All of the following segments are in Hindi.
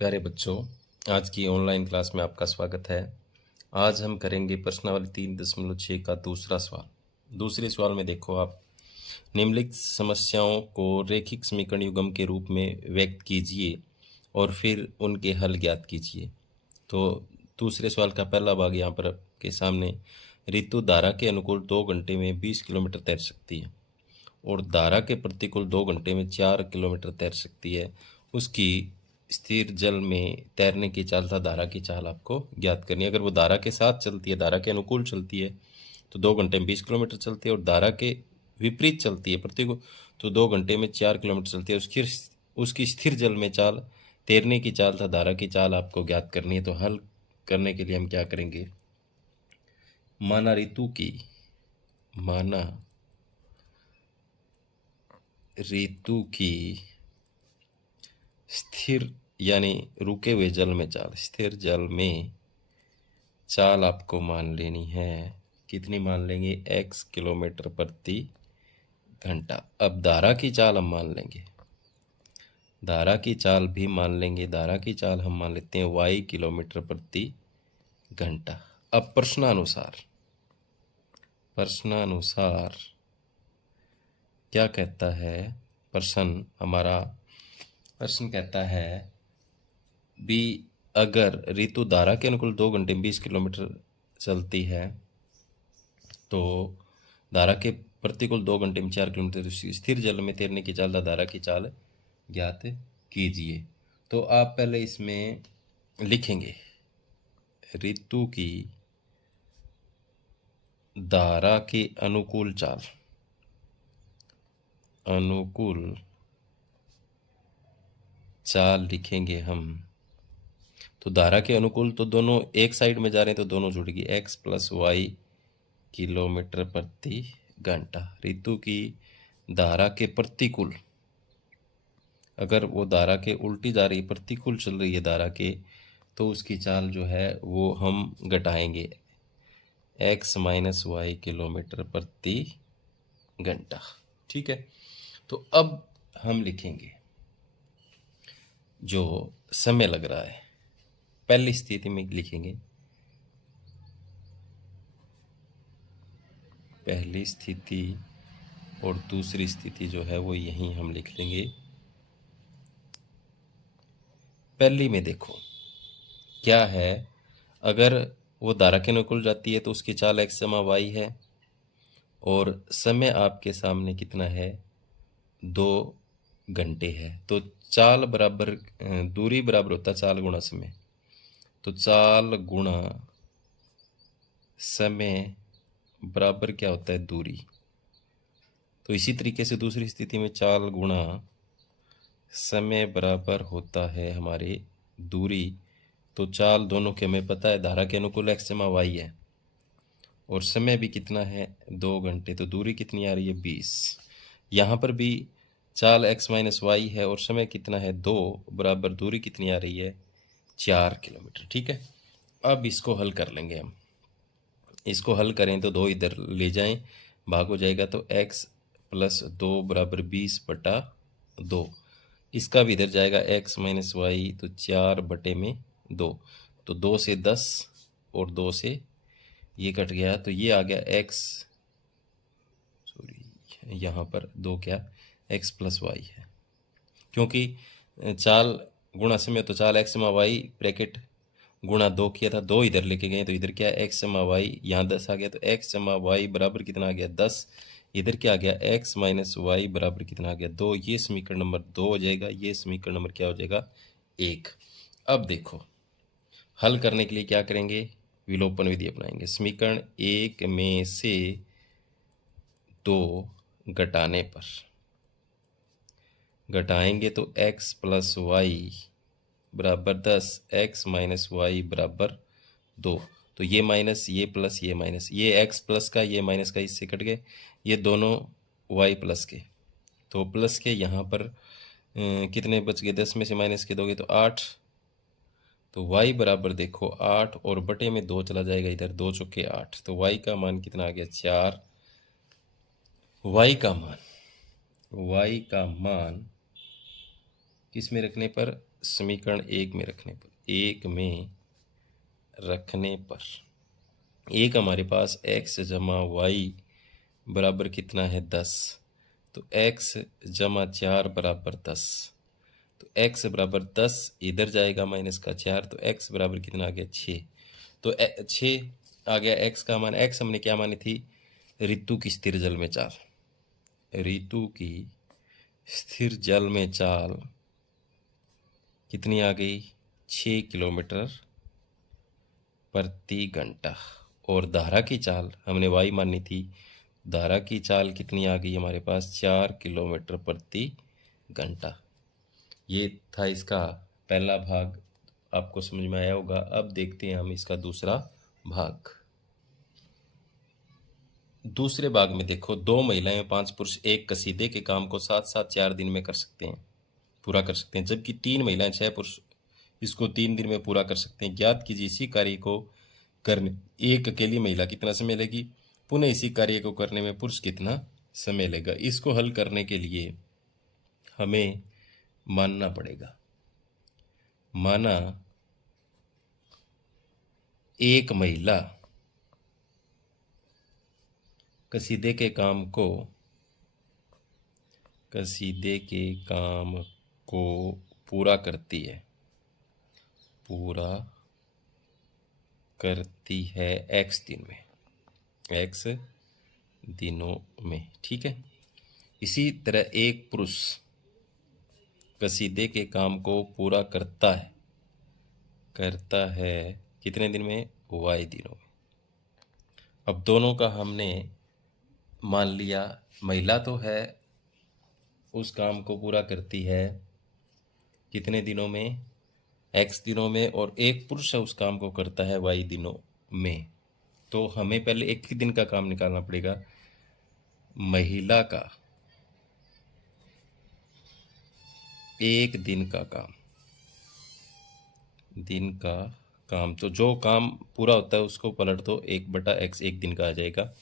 प्यारे बच्चों, आज की ऑनलाइन क्लास में आपका स्वागत है। आज हम करेंगे प्रश्नावली 3.6 का दूसरा सवाल। दूसरे सवाल में देखो आप, निम्नलिखित समस्याओं को रैखिक समीकरण युग्म के रूप में व्यक्त कीजिए और फिर उनके हल ज्ञात कीजिए। तो दूसरे सवाल का पहला भाग यहाँ पर आपके सामने, ऋतु धारा के अनुकूल 2 घंटे में 20 किलोमीटर तैर सकती है और धारा के प्रतिकूल 2 घंटे में 4 किलोमीटर तैर सकती है। उसकी स्थिर जल में तैरने की चाल तथा धारा की चाल आपको ज्ञात करनी है। अगर वो धारा के साथ चलती है, धारा के अनुकूल चलती है, तो 2 घंटे में 20 किलोमीटर चलती है, और धारा के विपरीत चलती है, प्रतिकूल, तो 2 घंटे में 4 किलोमीटर चलती है। उसकी स्थिर जल में चाल, तैरने की चाल तथा धारा की चाल आपको ज्ञात करनी है। तो हल करने के लिए हम क्या करेंगे, माना ऋतु की स्थिर यानी रुके हुए जल में चाल, स्थिर जल में चाल आपको मान लेनी है। कितनी मान लेंगे? x किलोमीटर प्रति घंटा। अब धारा की चाल हम मान लेंगे, धारा की चाल भी मान लेंगे। धारा की चाल हम मान लेते हैं y किलोमीटर प्रति घंटा। अब प्रश्नानुसार क्या कहता है प्रश्न कहता है भी, अगर ऋतु धारा के अनुकूल 2 घंटे में 20 किलोमीटर चलती है तो धारा के प्रतिकूल 2 घंटे में 4 किलोमीटर, स्थिर जल में तैरने की चाल धारा की चाल ज्ञात कीजिए। तो आप पहले इसमें लिखेंगे ऋतु की धारा के अनुकूल चाल लिखेंगे हम। तो धारा के अनुकूल तो दोनों एक साइड में जा रहे हैं, तो दोनों जुड़ेगी, x + y किलोमीटर प्रति घंटा। ऋतु की धारा के प्रतिकूल, अगर वो धारा के उल्टी जा रही है, प्रतिकूल चल रही है धारा के, तो उसकी चाल जो है वो हम घटाएंगे, x - y किलोमीटर प्रति घंटा। ठीक है। तो अब हम लिखेंगे जो समय लग रहा है, पहली स्थिति में लिखेंगे, पहली स्थिति और दूसरी स्थिति जो है वो यहीं हम लिख लेंगे। पहली में देखो क्या है, अगर वो धारा के अनुकूल जाती है तो उसकी चाल x y है, और समय आपके सामने कितना है, 2 घंटे है। तो चाल बराबर दूरी बराबर होता है चाल गुणा समय। तो चाल गुणा समय बराबर क्या होता है, दूरी। तो इसी तरीके से दूसरी स्थिति में चाल गुणा समय बराबर होता है हमारे दूरी। तो चाल दोनों के हमें पता है, धारा के अनुकूल x y है और समय भी कितना है, 2 घंटे। तो दूरी कितनी आ रही है, 20। यहाँ पर भी चाल x - y है और समय कितना है, 2, बराबर दूरी कितनी आ रही है, 4 किलोमीटर। ठीक है। अब इसको हल कर लेंगे हम। इसको हल करें तो 2 इधर ले जाएं, भाग हो जाएगा, तो x + 2 बराबर 20/2। इसका भी इधर जाएगा, x - y, तो 4/2। तो 2 से 10 और 2 से ये कट गया, तो ये आ गया x, सॉरी यहाँ पर 2 क्या, x + y है, क्योंकि चाल गुणा समय, तो चाल x y ब्रैकेट गुणा 2 किया था, 2 इधर लेके गए, तो इधर क्या है, x y, यहाँ 10 आ गया, तो x y बराबर कितना आ गया, 10। इधर क्या आ गया, x - y बराबर कितना आ गया, 2। ये समीकरण नंबर 2 हो जाएगा, ये समीकरण नंबर क्या हो जाएगा, 1। अब देखो हल करने के लिए क्या करेंगे, विलोपन विधि अपनाएंगे। समीकरण 1 में से 2 घटाएंगे तो x + y बराबर 10, x - y बराबर 2। तो ये माइनस, ये प्लस, ये माइनस, ये x प्लस का, ये माइनस का, इससे कट गए, ये दोनों y प्लस के। तो प्लस के यहाँ पर कितने बच गए, 10 में से माइनस के दोगे तो 8। तो y बराबर देखो 8, और बटे में 2 चला जाएगा इधर, 2 चौके 8। तो y का मान कितना आ गया, 4। y का मान किस में रखने पर? समीकरण 1 में रखने पर। 1 में रखने पर एक हमारे पास x जमा वाई बराबर कितना है 10, तो x जमा 4 बराबर 10, तो x बराबर 10 इधर जाएगा माइनस का 4, तो x बराबर कितना आ गया 6, तो 6 आ गया x का मान। x हमने क्या मानी थी? ऋतु की स्थिर जल में चाल। ऋतु की स्थिर जल में चाल कितनी आ गई? 6 किलोमीटर प्रति घंटा। और धारा की चाल हमने वाई मानी थी, धारा की चाल कितनी आ गई हमारे पास? 4 किलोमीटर प्रति घंटा। ये था इसका पहला भाग, आपको समझ में आया होगा। अब देखते हैं हम इसका दूसरा भाग। दूसरे भाग में देखो, 2 महिलाएं 5 पुरुष एक कसीदे के काम को साथ साथ 4 दिन में कर सकते हैं, पूरा कर सकते हैं, जबकि 3 महिलाएं 6 पुरुष इसको 3 दिन में पूरा कर सकते हैं। ज्ञात कीजिए इसी कार्य को करने एक अकेली महिला कितना समय लेगी, पुनः इसी कार्य को करने में पुरुष कितना समय लेगा। इसको हल करने के लिए हमें मानना पड़ेगा, माना एक महिला कसीदे के काम को पूरा करती है x दिनों में, ठीक है। इसी तरह एक पुरुष कसीदे के काम को पूरा करता है कितने दिन में? y दिनों में। अब दोनों का हमने मान लिया, महिला तो है उस काम को पूरा करती है कितने दिनों में? x दिनों में, और एक पुरुष है उस काम को करता है y दिनों में। तो हमें पहले एक ही दिन का काम निकालना पड़ेगा। महिला का एक दिन का काम, तो जो काम पूरा होता है उसको पलट दो, 1/x एक दिन का आ जाएगा।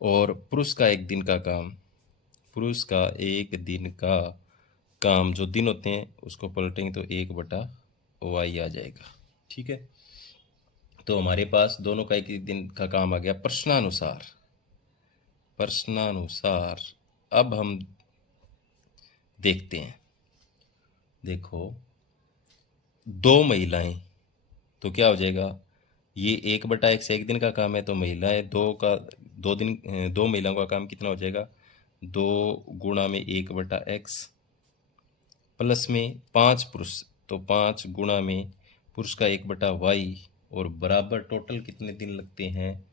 और पुरुष का एक दिन का काम जो दिन होते हैं उसको पलटेंगे तो 1/y आ जाएगा, ठीक है। तो हमारे पास दोनों का एक दिन का काम आ गया। प्रश्नानुसार अब हम देखते हैं। देखो, 2 महिलाएं, तो क्या हो जाएगा? ये 1/x एक दिन का काम है, तो महिलाएं दो महिलाओं का काम कितना हो जाएगा? 2 गुणा में 1/x प्लस में 5 पुरुष, तो 5 गुणा में पुरुष का 1/y, और बराबर टोटल कितने दिन लगते हैं?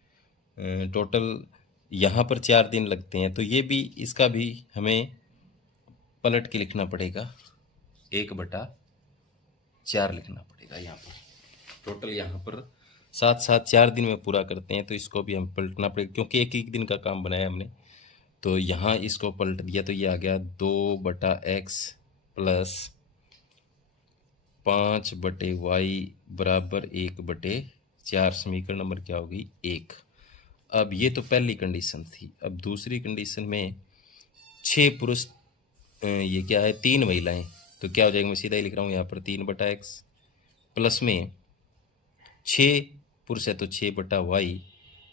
टोटल यहाँ पर 4 दिन लगते हैं, तो ये भी इसका भी हमें पलट के लिखना पड़ेगा, 1/4 लिखना पड़ेगा यहाँ पर। टोटल यहाँ पर 7 4 दिन में पूरा करते हैं, तो इसको भी हम पलटना पड़ेगा, क्योंकि एक एक दिन का काम बनाया हमने। तो यहाँ इसको पलट दिया तो ये आ गया 2/x प्लस 5/y बराबर 1/4। समीकरण नंबर क्या होगी? 1। अब ये तो पहली कंडीशन थी। अब दूसरी कंडीशन में 6 पुरुष, ये क्या है? 3 महिलाएं, तो क्या हो जाएगा? मैं सीधा ही लिख रहा हूँ यहाँ पर 3/x प्लस में 6 पुरुष है तो 6/y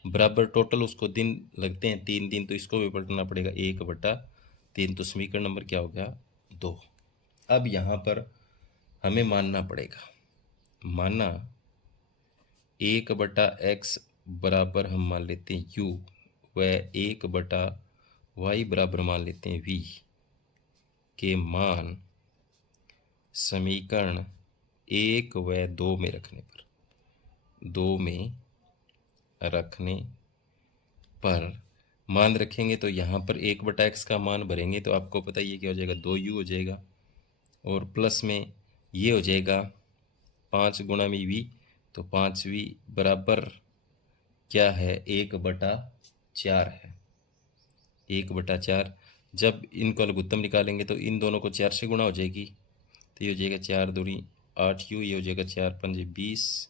बराबर टोटल उसको दिन लगते हैं 3 दिन, तो इसको भी पलटना पड़ेगा 1/3। तो समीकरण नंबर क्या हो गया? 2। अब यहाँ पर हमें मानना पड़ेगा, माना 1/x बराबर हम मान लेते हैं u, व 1/y बराबर मान लेते हैं v के मान समीकरण 1 व 2 में रखने पर मान रखेंगे। तो यहाँ पर 1/x का मान भरेंगे तो आपको पता ही है क्या हो जाएगा? 2u हो जाएगा, और प्लस में ये हो जाएगा 5 गुणा में v, तो 5v बराबर क्या है? 1/4 है, 1/4। जब इनको लघुत्तम निकालेंगे तो इन दोनों को 4 से गुणा हो जाएगी, तो ये हो जाएगा 4 दूनी 8u, ये हो जाएगा 4 पंजे 20v,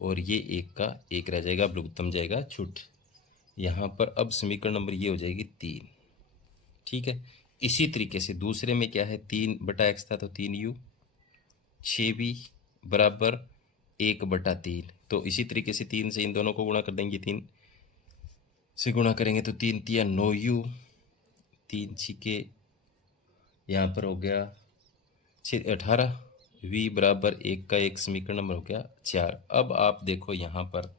और ये 1 का 1 रह जाएगा, अब लघुत्तम जाएगा छूट। यहाँ पर अब समीकरण नंबर ये हो जाएगी 3, ठीक है। इसी तरीके से दूसरे में क्या है, 3/x था तो 3u, 6b बराबर 1/3। तो इसी तरीके से 3 से इन दोनों को गुणा कर देंगे, 3 से गुणा करेंगे तो 3 तिया 9u, 3 छिके यहाँ पर हो गया 18, v बराबर 1 का एक समीकरण नंबर हो गया 4। अब आप देखो यहाँ पर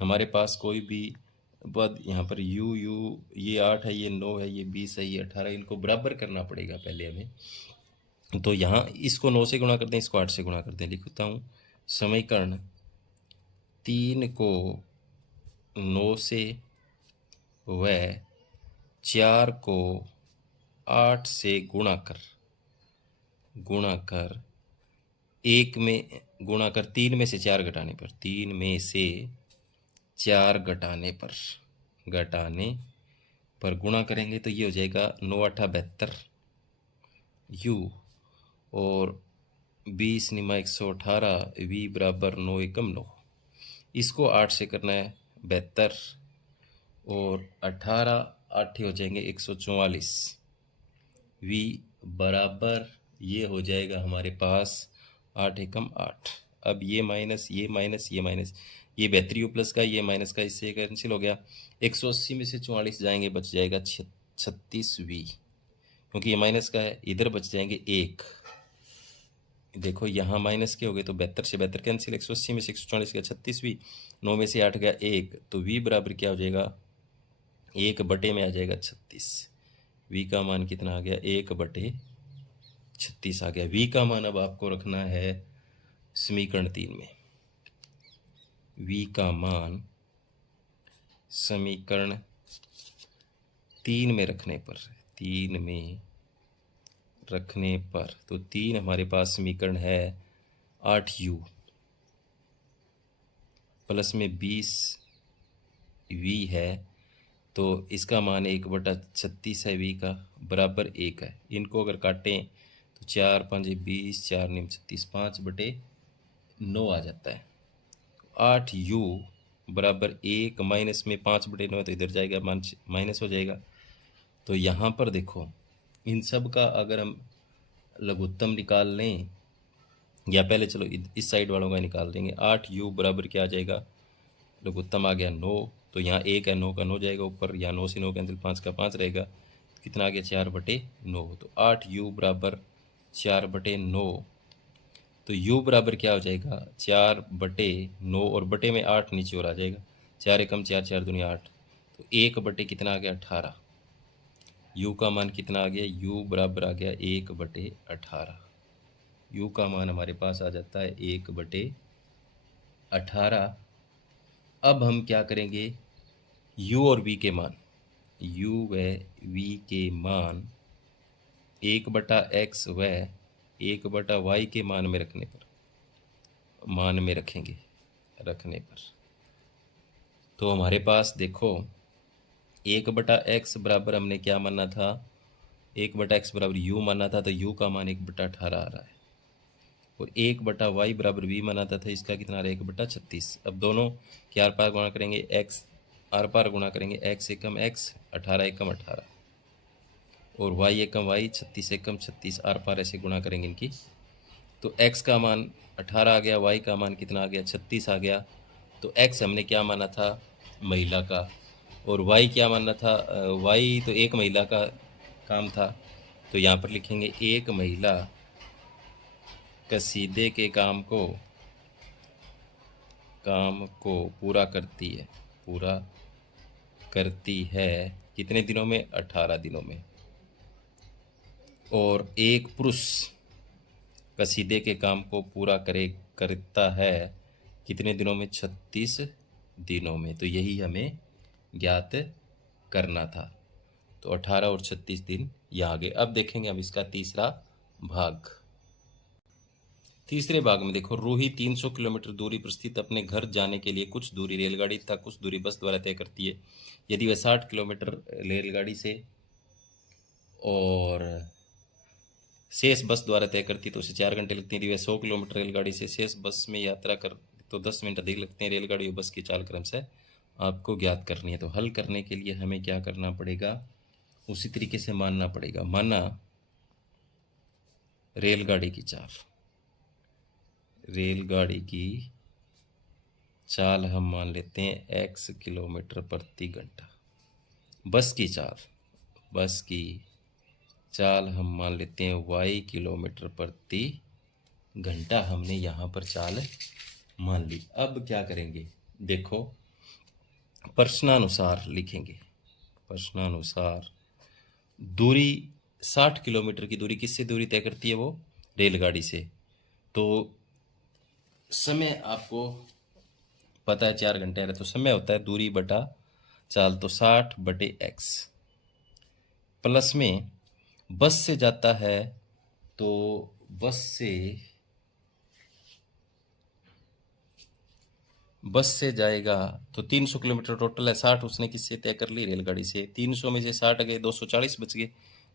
हमारे पास कोई भी पद, यहाँ पर u ये 8 है, ये 9 है, ये 20 है, ये 18, इनको बराबर करना पड़ेगा पहले हमें। तो यहाँ इसको 9 से गुणा कर दें, इसको 8 से गुणा कर दें। लिखता हूँ समीकरण 3 को 9 से व 4 को 8 से गुणा कर 1 में गुणा कर 3 में से 4 घटाने पर, 3 में से 4 घटाने पर गुणा करेंगे तो ये हो जाएगा 9 8 72 u और 20 निमा 118 v बराबर 9 एकम 9। इसको 8 से करना है 72 और 18 8 हो जाएंगे 144, v बराबर ये हो जाएगा हमारे पास 8 एकम 8। अब ये माइनस ये माइनस ये माइनस, ये 72 प्लस का, ये माइनस का, इससे कैंसिल हो गया। 180 में से 44 जाएंगे, बच जाएगा 36v, क्योंकि ये माइनस का है। इधर बच जाएंगे 1, देखो यहाँ माइनस के हो गए तो 72 से 72 कैंसिल, 180 में से 144 गया 36v, 9 में से 8 गया 1, तो v बराबर क्या हो जाएगा, 1 में आ जाएगा 36। v का मान कितना आ गया, 1/36 आ गया। v का मान अब आपको रखना है समीकरण 3 में। v का मान समीकरण 3 में रखने पर, तो 3 हमारे पास समीकरण है 8u प्लस में 20v है, तो इसका मान 1/36 है, v का बराबर 1 है। इनको अगर काटें तो 4 5 20, 4 निम 36, 5/9 आ जाता है। 8u बराबर 1 माइनस में 5/9 है तो इधर जाएगा, माइनस हो जाएगा। तो यहाँ पर देखो इन सब का अगर हम लघुत्तम निकाल लें, या पहले चलो इस साइड वालों का निकाल देंगे। 8u बराबर क्या आ जाएगा, लघुत्तम आ गया 9, तो यहाँ 1 है, 9 का 9 जाएगा ऊपर, यहाँ 9 से 9 कैंसिल, 5 का 5 रहेगा, कितना आ गया 4/9। तो 8u बराबर 4/9, तो u बराबर क्या हो जाएगा 4/9, और बटे में 8 नीचे और आ जाएगा, 4 एकम 4, 4 दूनी 8, तो 1 कितना आ गया 18। u का मान कितना आ गया, u बराबर आ गया 1/18। u का मान हमारे पास आ जाता है 1/18। अब हम क्या करेंगे, u और v के मान, u व v के मान 1/x व 1/y के मान में रखने पर तो हमारे पास देखो 1/x बराबर हमने क्या माना था, 1/x बराबर u माना था, तो u का मान 1/18 आ रहा है, और 1/y बराबर v माना था, इसका कितना आ रहा है 1/36। अब दोनों के आर पार गुणा करेंगे, x आर पार गुणा करेंगे, x एकम x, 18 एकम 18, और y Ekam y, 36 Ekam 36, are पार ऐसे गुणा करेंगे इनकी, तो x का मान 18 आ गया, y का मान कितना आ गया 36 आ गया। तो x हमने क्या माना था, महिला का, और y क्या मानना था, y तो एक महिला का काम था, तो यहाँ पर लिखेंगे एक महिला कसीदे के काम को पूरा करती है कितने दिनों में, 18 दिनों में। और एक पुरुष कसीदे के काम को पूरा करता है कितने दिनों में, 36 दिनों में। तो यही हमें ज्ञात करना था। तो 18 और 36 दिन यहाँ आ गए। अब देखेंगे हम इसका तीसरा भाग। तीसरे भाग में देखो, रूही 300 किलोमीटर दूरी पर स्थित अपने घर जाने के लिए कुछ दूरी रेलगाड़ी तथा कुछ दूरी बस द्वारा तय करती है। यदि वह 60 किलोमीटर रेलगाड़ी से और शेष बस द्वारा तय करती तो उसे 4 घंटे लगते हैं। यदि वह 100 किलोमीटर रेलगाड़ी से शेष बस में यात्रा कर तो 10 मिनट अधिक लगते हैं। रेलगाड़ी और बस की चाल क्रम से आपको ज्ञात करनी है। तो हल करने के लिए हमें क्या करना पड़ेगा, उसी तरीके से मानना पड़ेगा। माना रेलगाड़ी की चाल, रेलगाड़ी की चाल हम मान लेते हैं x किलोमीटर प्रति घंटा। बस की चाल, बस की चाल हम मान लेते हैं y किलोमीटर प्रति घंटा। हमने यहाँ पर चाल मान ली। अब क्या करेंगे, देखो प्रश्नानुसार लिखेंगे। प्रश्नानुसार दूरी 60 किलोमीटर की दूरी किससे दूरी तय करती है, वो रेलगाड़ी से। तो समय आपको पता है 4 घंटे है, तो समय होता है दूरी बटा चाल, तो 60/x। प्लस में बस से जाता है तो बस से जाएगा तो 300 किलोमीटर टोटल है। 60 उसने किससे तय कर ली, रेलगाड़ी से। 300 में से 60 गए, 240 बच गए।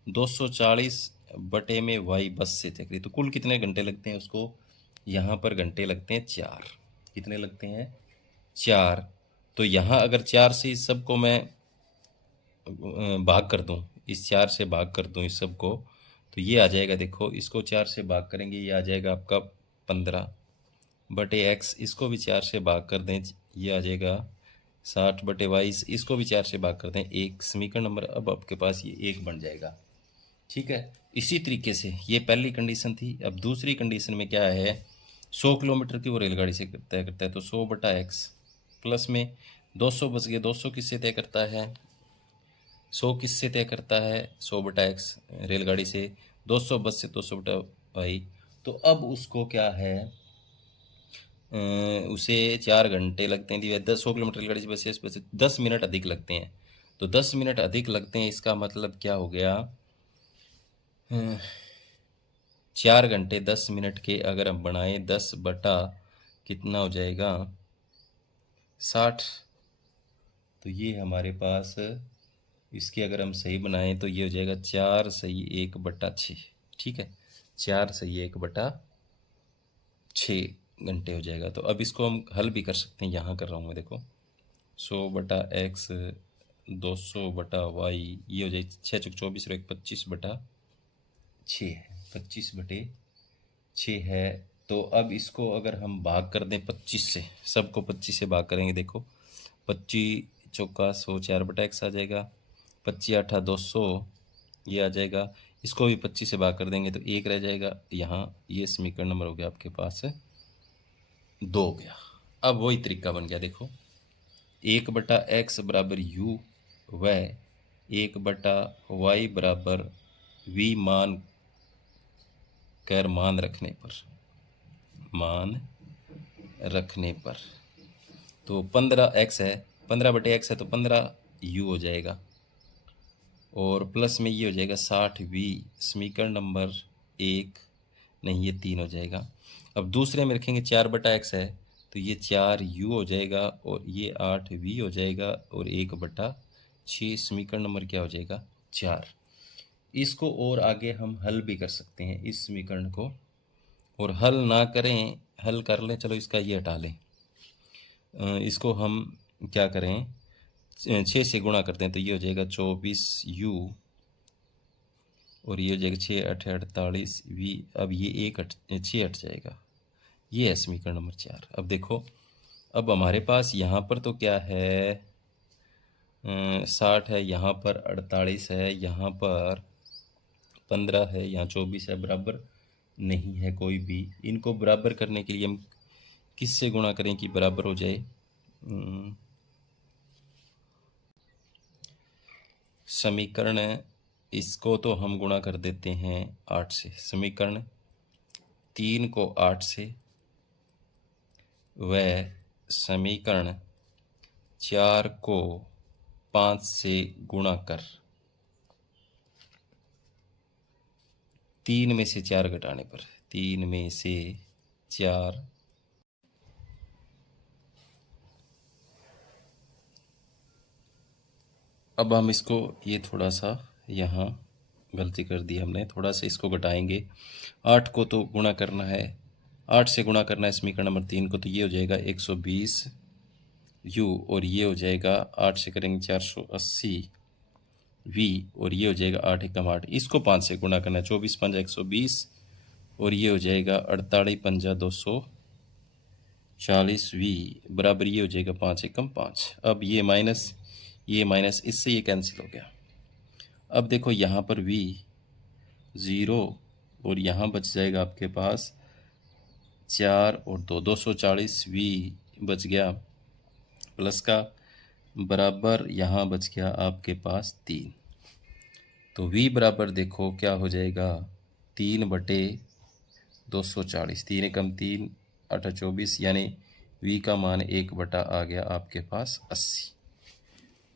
240 बटे में y बस से तय करी, तो कुल कितने घंटे लगते हैं उसको, यहाँ पर घंटे लगते हैं 4। कितने लगते हैं, 4। तो यहाँ अगर 4 से इस सब को मैं भाग कर दूँ, इस 4 से भाग कर दूँ इस सब को, तो ये आ जाएगा, देखो इसको 4 से भाग करेंगे, ये आ जाएगा आपका 15/x। इसको भी 4 से भाग कर दें, ये आ जाएगा 60/22। इसको भी 4 से भाग कर दें, एक समीकरण नंबर अब आपके पास ये 1 बन जाएगा। ठीक है, इसी तरीके से ये पहली कंडीशन थी। अब दूसरी कंडीशन में क्या है, 100 किलोमीटर की वो रेलगाड़ी से तय करता है, तो 100/x प्लस में 200 बच गए। 200 किससे तय करता है, 100 किससे तय करता है, 100/x रेलगाड़ी से। 200 बस से 200/y। तो अब उसको क्या है, उसे 4 घंटे लगते हैं। 100 किलोमीटर रेलगाड़ी से बस 10 मिनट अधिक लगते हैं। तो 10 मिनट अधिक लगते हैं, इसका मतलब क्या हो गया, 4 घंटे 10 मिनट के अगर हम बनाएं, 10 बटा कितना हो जाएगा, 60। तो ये हमारे पास इसके अगर हम सही बनाएं तो ये हो जाएगा 4 सही 1/6। ठीक है, 4 सही 1/6 घंटे हो जाएगा। तो अब इसको हम हल भी कर सकते हैं, यहाँ कर रहा हूँ मैं, देखो 100/x 200/y, ये हो जाएगा 6 चौक 24 और 25/6 है, 25/6 है। तो अब इसको अगर हम भाग कर दें 25 से, सबको 25 से भाग करेंगे, देखो 25 चौका 100, 4/x आ जाएगा। 25 8 200, ये आ जाएगा। इसको भी 25 से भाग कर देंगे तो 1 रह जाएगा यहाँ। ये समीकरण नंबर हो गया आपके पास 2 हो गया। अब वही तरीका बन गया, देखो 1/x बराबर u व 1/y बराबर v मान कर, मान रखने पर तो 15x है, 15/x है तो 15u हो जाएगा, और प्लस में ये हो जाएगा 60v। समीकरण नंबर 1 नहीं, ये 3 हो जाएगा। अब दूसरे में रखेंगे 4/x है तो ये 4u हो जाएगा, और ये 8v हो जाएगा, और 1/6। समीकरण नंबर क्या हो जाएगा, 4। इसको और आगे हम हल भी कर सकते हैं इस समीकरण को, और हल ना करें, हल कर लें, चलो इसका ये हटा लें। इसको हम क्या करें, 6 से गुणा करते हैं तो ये हो जाएगा 24u, और ये हो जाएगा 6 8 48v। अब ये 6 हट जाएगा। ये है समीकरण नंबर 4। अब देखो, अब हमारे पास यहाँ पर तो क्या है, 60 है, यहाँ पर 48 है, यहाँ पर 15 है, यहाँ 24 है, बराबर नहीं है कोई भी। इनको बराबर करने के लिए हम किससे गुणा करें कि बराबर हो जाए, समीकरण इसको तो हम गुणा कर देते हैं 8 से। समीकरण 3 को 8 से व समीकरण 4 को 5 से गुणा कर 3 में से 4 घटाने पर, 3 में से 4 अब हम इसको, ये थोड़ा सा यहाँ गलती कर दी हमने, थोड़ा सा इसको घटाएंगे। 8 को तो गुणा करना है, 8 से गुणा करना है समीकरण नंबर 3 को, तो ये हो जाएगा 120u, और ये हो जाएगा 8 से करेंगे 480, वी और ये हो जाएगा 8 एकम 8। इसको 5 से गुणा करना है, 24 पंजा 120 और ये हो जाएगा 48 पंजा 240 वी बराबर ये हो जाएगा 5 एकम 5। अब ये माइनस इससे ये कैंसिल हो गया। अब देखो यहाँ पर वी 0 और यहाँ बच जाएगा आपके पास 4 और 240 वी बच गया प्लस का बराबर यहाँ बच गया आपके पास 3। तो v बराबर देखो क्या हो जाएगा 3/240, 3 एकम 3 8 24 यानी v का मान 1 आ गया आपके पास 80।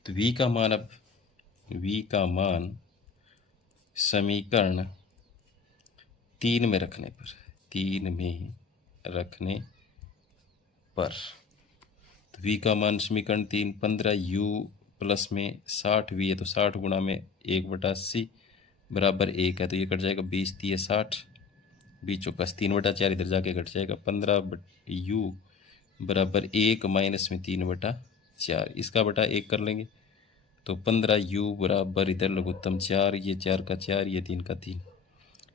तो v का मान अब समीकरण 3 में रखने पर तो v का मान समीकरण 3 15u प्लस में 60v है तो 60 गुणा में 1/80 बराबर 1 है तो ये कट जाएगा 20 3 60 20 चौका 3/4 इधर जाके कट जाएगा 15u बराबर 1 माइनस में 3/4 इसका बटा 1 कर लेंगे तो 15u बराबर इधर लघुत्तम 4 ये 4 का 4 ये 3 का 3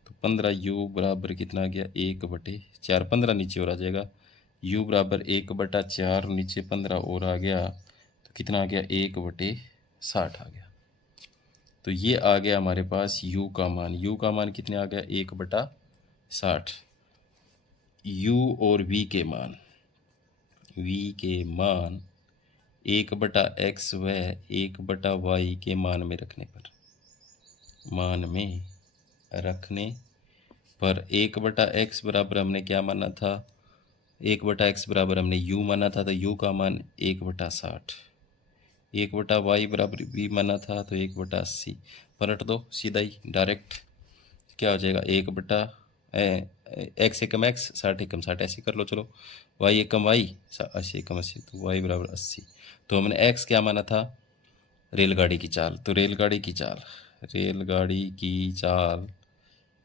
तो 15u बराबर कितना आ गया 1/4 15 नीचे और आ जाएगा u बराबर 1/4 नीचे 15 और आ गया तो कितना आ गया 1/60 आ गया। तो ये आ गया हमारे पास u का मान कितने आ गया 1/60। u और v के मान 1/x व 1/y के मान में रखने पर 1/x बराबर हमने क्या माना था 1/x बराबर हमने u माना था तो u का मान 1/60 1/y बराबर v माना था तो 1/80 पलट दो सीधा ही डायरेक्ट क्या हो जाएगा x एकम x 60 एकम 60 ऐसे कर लो चलो y एकम y 80 एकम 80 तो y बराबर 80। तो हमने x क्या माना था रेलगाड़ी की चाल तो रेलगाड़ी की चाल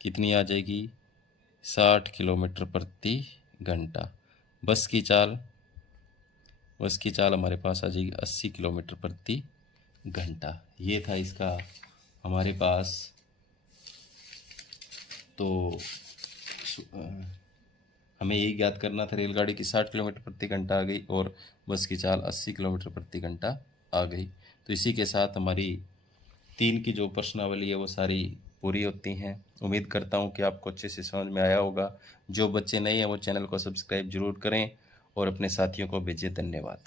कितनी आ जाएगी 60 किलोमीटर प्रति घंटा। बस की चाल हमारे पास आ जाएगी 80 किलोमीटर प्रति घंटा। ये था इसका हमारे पास। तो हमें यही ज्ञात करना था रेलगाड़ी की 60 किलोमीटर प्रति घंटा आ गई और बस की चाल 80 किलोमीटर प्रति घंटा आ गई। तो इसी के साथ हमारी 3 की जो प्रश्नावली है वो सारी पूरी होती हैं। उम्मीद करता हूँ कि आपको अच्छे से समझ में आया होगा। जो बच्चे नए हैं वो चैनल को सब्सक्राइब जरूर करें और अपने साथियों को भेजें। धन्यवाद।